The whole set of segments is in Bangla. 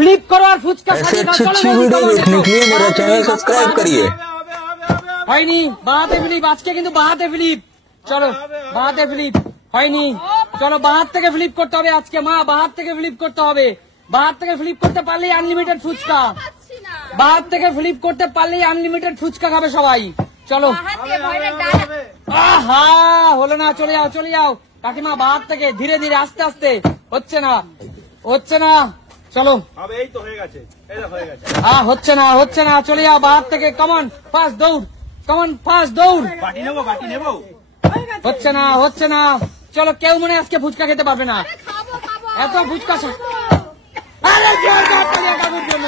फ्लिप करो और फुचका ऐसे अच्छी अच्छी वीडियो देखने के लिए मेरा चैनल सब्सक्राइब करिए। হয়নি বাহাতে ফ্লিপ আজকে কিন্তু বাহাতে ফ্লিপ চলো বাহাতে ফ্লিপ হয়নি চলো বাহাত থেকে ফ্লিপ করতে হবে আজকে মা বাহাত থেকে ফ্লিপ করতে হবে বাহাত থেকে ফ্লিপ করতে পারলেই আনলিমিটেড ফুচকা বাহাত থেকে ফ্লিপ করতে পারলেই আনলিমিটেড ফুচকা খাবে সবাই চলো আহা হলো না চলে যাও কাকিমা বাহাত থেকে ধীরে ধীরে আস্তে আস্তে হচ্ছে না চলো এই তো হয়ে গেছে হচ্ছে না চলে যাও বাহাত থেকে কমন ফাস্ট দৌড় বাটি নেবো হচ্ছে না চলো কেউ মনে আজকে ফুচকা খেতে পারবে না এত ফুচকা আরে কাকুর জন্য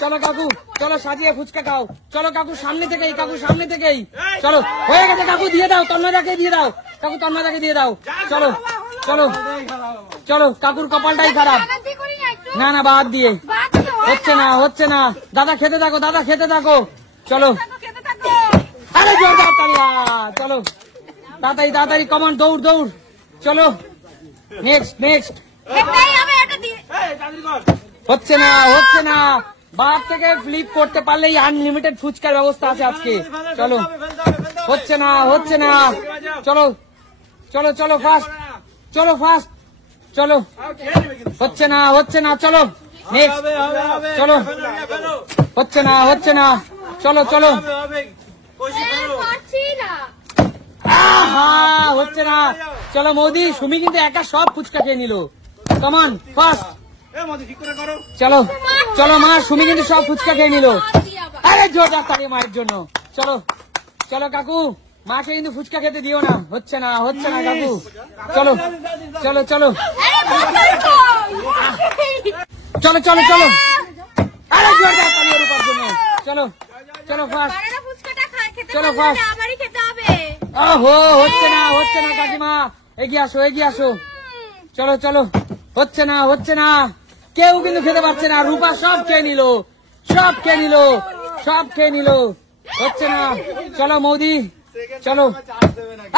চলো কাকু চলো সাজিয়ে ফুচকা খাও চলো কাকু সামনে থেকেই চলো হয়ে গেছে কাকু দিয়ে দাও তন্ময়দাকে দিয়ে দাও কাকু তন্ময়দাকে দিয়ে দাও চলো কাকুর কপালটাই খারাপ না বাদ দিয়ে হচ্ছে না দাদা খেতে থাকো চলো আরে জোরদার তালিয়া চলো তাড়াতাড়ি কমান দৌড় চলো নেক্সট হচ্ছে না বাপ থেকে ফ্লিপ করতে পারলেই আনলিমিটেড ফুচকার ব্যবস্থা আছে আজকে চলো হচ্ছে না চলো ফাস্ট চলো হচ্ছে না চলো নেক্সট চলো হচ্ছে না চলো হচ্ছে না চলো মোদি সুমি কিন্তু একা সব ফুচকা খেয়ে নিল কমান ফাস্ট চলো মা সুমি কিন্তু সব ফুচকা খেয়ে নিল আরে জোরদার তালি মায়ের জন্য চলো কাকু মাকে কিন্তু ফুচকা খেতে দিও না হচ্ছে না কাকু চলো আরে জোরদার তালি রূপার জন্য চলো ফাস্ট ওহো হচ্ছে না কাকিমা এগিয়ে আসো চলো হচ্ছে না কেউ কিন্তু খেতে পারছে না রূপা সব খেয়ে নিল হচ্ছে না চলো মৌদি চলো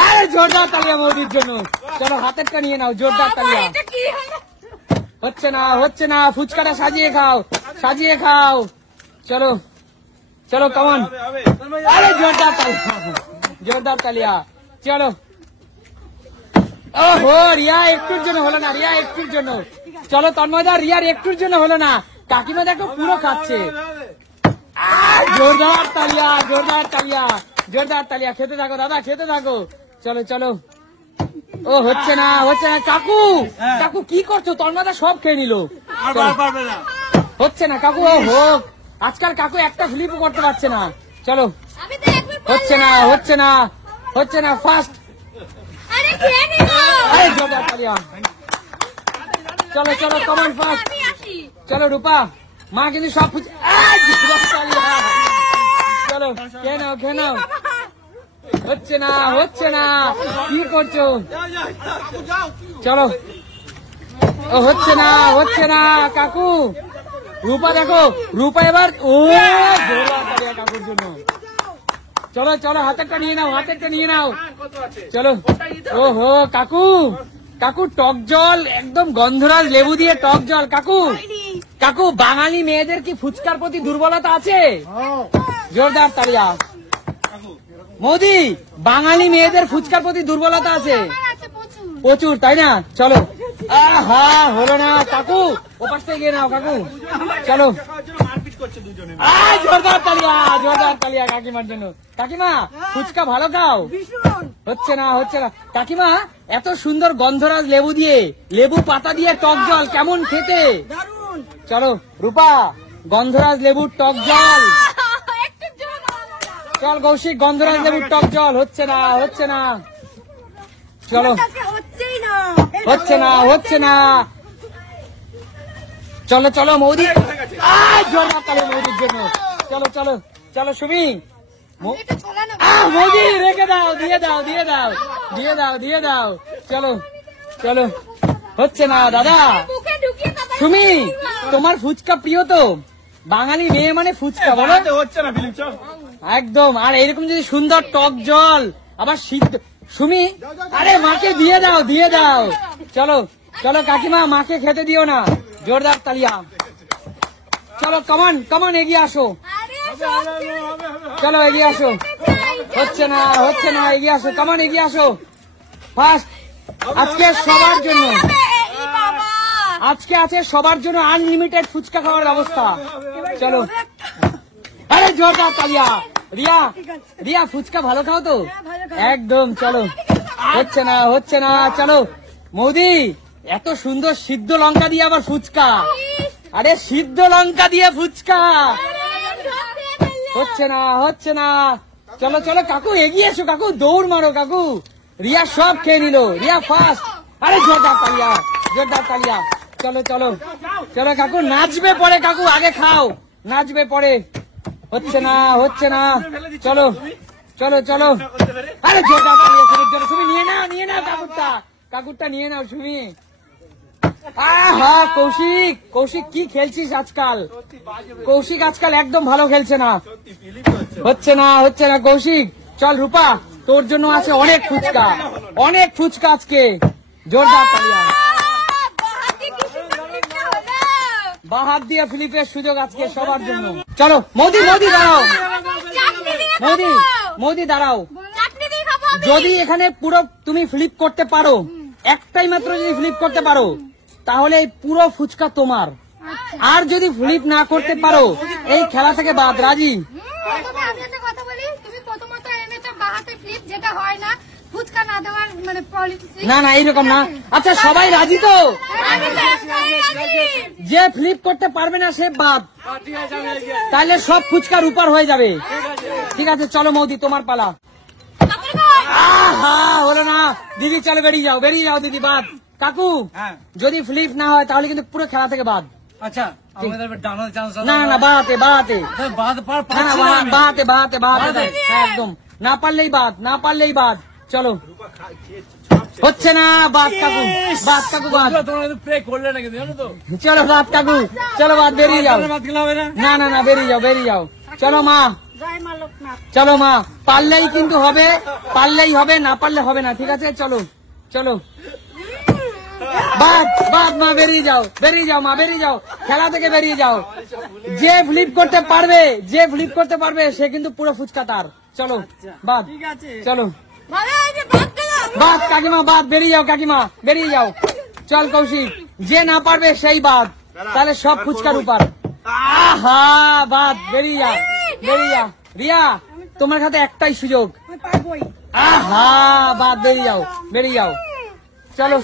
আরে জোরদার তালিয়া মৌদির জন্য চলো হাতেরটা নিয়ে নাও জোরদার তালিয়া হচ্ছে না ফুচকাটা সাজিয়ে খাও চলো কমন আরে জোরদার তালিয়া চলো ওহো রিয়া একটুর জন্য হলো না চলো তন্ময়দা রিয়ার একটুর জন্য হলো না কাকিমা দেখো পুরো খাচ্ছে জোরদার তালিয়া খেতে থাকো দাদা চলো ও হচ্ছে না কাকু কি করছো তন্ময়দা সব খেয়ে নিল হচ্ছে না কাকু ও হোক আজকাল কাকু একটা ফ্লিপও করতে পারছে না চলো হচ্ছে না ফাস্ট জোরদার তালিয়া চলো কমন ফাস্ট চলো রূপা মা কিন্তু সব চলো খেয়ে নাও হচ্ছে না কি করছো চলো ও হচ্ছে না কাকু রূপা দেখো এবার ও কাকুর জন্য চলো হাতেরটা নিয়ে নাও চলো ওহো কাকু টক জল একদম গন্ধরাজ লেবু দিয়ে টক জল কাকু বাঙালি মেয়েদের কি ফুচকার প্রতি দুর্বলতা আছে জোরদার তালিয়া মোদি বাঙালি মেয়েদের ফুচকার প্রতি দুর্বলতা আছে প্রচুর তাই না চলো হলো না কাকু ওপাশ থেকে গিয়ে নাও কাকু চলো জোরদার তালিয়া কাকিমার জন্য কাকিমা ফুচকা ভালো খাও হচ্ছে না কাকিমা এত সুন্দর গন্ধরাজ লেবু দিয়ে লেবু পাতা দিয়ে টক জল কেমন খেতে চলো রূপা গন্ধরাজ লেবুর টক জল চল কৌশিক গন্ধরাজ লেবুর টক জল হচ্ছে না চলো হচ্ছে না চলো মৌদি জোরদার তালি মৌদির জন্য চলো সুমি মৌদি রেখে দাও দিয়ে দাও চলো হচ্ছে না দাদা সুমি তোমার ফুচকা প্রিয় তো বাঙালি মেয়ে মানে ফুচকা বলো হচ্ছে না একদম আর এরকম যদি সুন্দর টক জল আবার সিদ্ধ সুমি আরে মাকে দিয়ে দাও চলো কাকিমা মাকে খেতে দিও না জোরদার তালিয়া চলো কমান কমান এগিয়ে আসো, চলো এগিয়ে আসো। হচ্ছে না এগিয়ে আসো, কমান এগিয়ে আসো। ফার্স্ট আজকে সবার জন্য, আজকে আছে সবার জন্য আনলিমিটেড ফুচকা খাওয়ার ব্যবস্থা। চলো, আরে জোরদার তালিয়া। রিয়া, রিয়া ফুচকা ভালো খাও তো? একদম। চলো, হচ্ছে না। চলো মোদি, এত সুন্দর সিদ্ধ লঙ্কা দিয়ে আবার ফুচকা। আরে সিদ্ধ লঙ্কা দিয়ে ফুচকা। হচ্ছে না। চলো চলো কাকু এগিয়ে এসো, কাকু দৌড় মারো কাকু। রিয়া সব খেয়ে নিল, রিয়া ফার্স্ট। আরে জোরদার তালিয়া। চলো চলো চলো কাকু, নাচবে পরে কাকু, আগে খাও, নাচবে পরে। হচ্ছে না। চলো চলো চলো। আরে জোরদার তালিয়া। তুমি নিয়ে নাও কাকুরটা নিয়ে নাও সুমি। আহা কৌশিক কি খেলছিস আজকাল? কৌশিক আজকাল একদম ভালো খেলছে না। হচ্ছে না কৌশিক। চল রূপা, তোর জন্য আছে অনেক ফুচকা আজকে। জোরদার তালিয়া। বাহাত দিয়ে ফিলিপের সুযোগ আজকে সবার জন্য। চলো মোদি দাঁড়াও, মোদি দাঁড়াও। যদি এখানে পুরো তুমি ফ্লিপ করতে পারো, একটাই মাত্র যদি ফ্লিপ করতে পারো, তাহলে এই পুরো ফুচকা তোমার। আর যদি ফ্লিপ না করতে পারো, এই খেলা থেকে বাদ। রাজি? না এইরকম না। আচ্ছা সবাই রাজি তো? যে ফ্লিপ করতে পারবে না সে বাদ, তাহলে সব ফুচকার উপর হয়ে যাবে। ঠিক আছে চলো মৌদি, তোমার পালা। হলো না দিদি, চলো বেরিয়ে যাও দিদি, বাদ। কাকু যদি ফ্লিপ না হয় তাহলে কিন্তু পুরো খেলা থেকে বাদ। আচ্ছা না বাহাতে একদম, না পারলেই বাদ। চলো, হচ্ছে না, বাদ কাকু বাদ। চলো বাদ কাকু, চলো বাদ, বেরিয়ে যাও। না বেরিয়ে যাও। চলো মা, পারলেই কিন্তু হবে, না পারলে হবে না। ঠিক আছে চলো বাদ মা, বেরিয়ে যাও মা, বেরিয়ে যাও খেলা থেকে, বেরিয়ে যাও। যে ফ্লিপ করতে পারবে সে কিন্তু পুরো ফুচকা তার। চলো বাদ, চলো বাদ কাকিমা, বাদ, বেরিয়ে যাও কাকিমা, বেরিয়ে যাও। চল কৌশিক, যে না পারবে সেই বাদ, তাহলে সব ফুচকার উপর। আহা বাদ, বেরিয়ে যা। রিয়া তোমার হাতে একটাই সুযোগ। আহা বাদ, বেরিয়ে যাও। চলো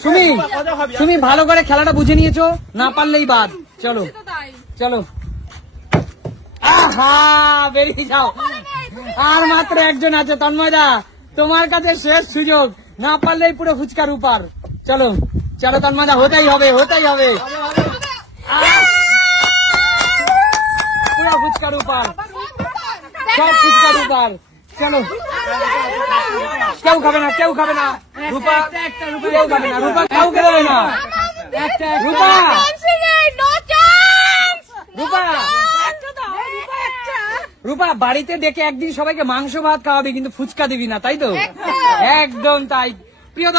সুমি ভালো করে খেলাটা বুঝে নিয়েছো, না পারলেই বাদ। চলো আহা, বেরিয়ে যাও। আর মাত্র একজন আছে, তন্ময়দা তোমার কাছে শেষ সুযোগ, না পারলেই পুরো ফুচকার উপর। চলো তন্ময়দা, হতেই হবে। পুরো ফুচকার উপর, সব ফুচকার উপর। চলো, কেউ খাবে না রূপা, কেউ খাবে না রূপা, কাউকে দেবে না রূপা। বাড়িতে ডেকে একদিন সবাইকে মাংস ভাত খাওয়াবি, কিন্তু ফুচকা দিবি না, তাই তো? একদম তাই। প্রিয়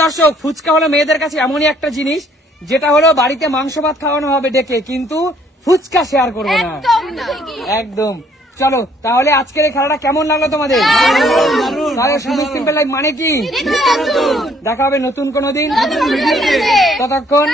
দর্শক, ফুচকা হলো মেয়েদের কাছে এমনই একটা জিনিস, যেটা হলো বাড়িতে মাংস ভাত খাওয়ানো হবে ডেকে, কিন্তু ফুচকা শেয়ার করবে না। একদম। চলো তাহলে আজকের এই খেলাটা কেমন লাগলো তোমাদের? সুমি সিম্পল লাইফ মানে কি? দেখা হবে নতুন কোনো দিন, ততক্ষণ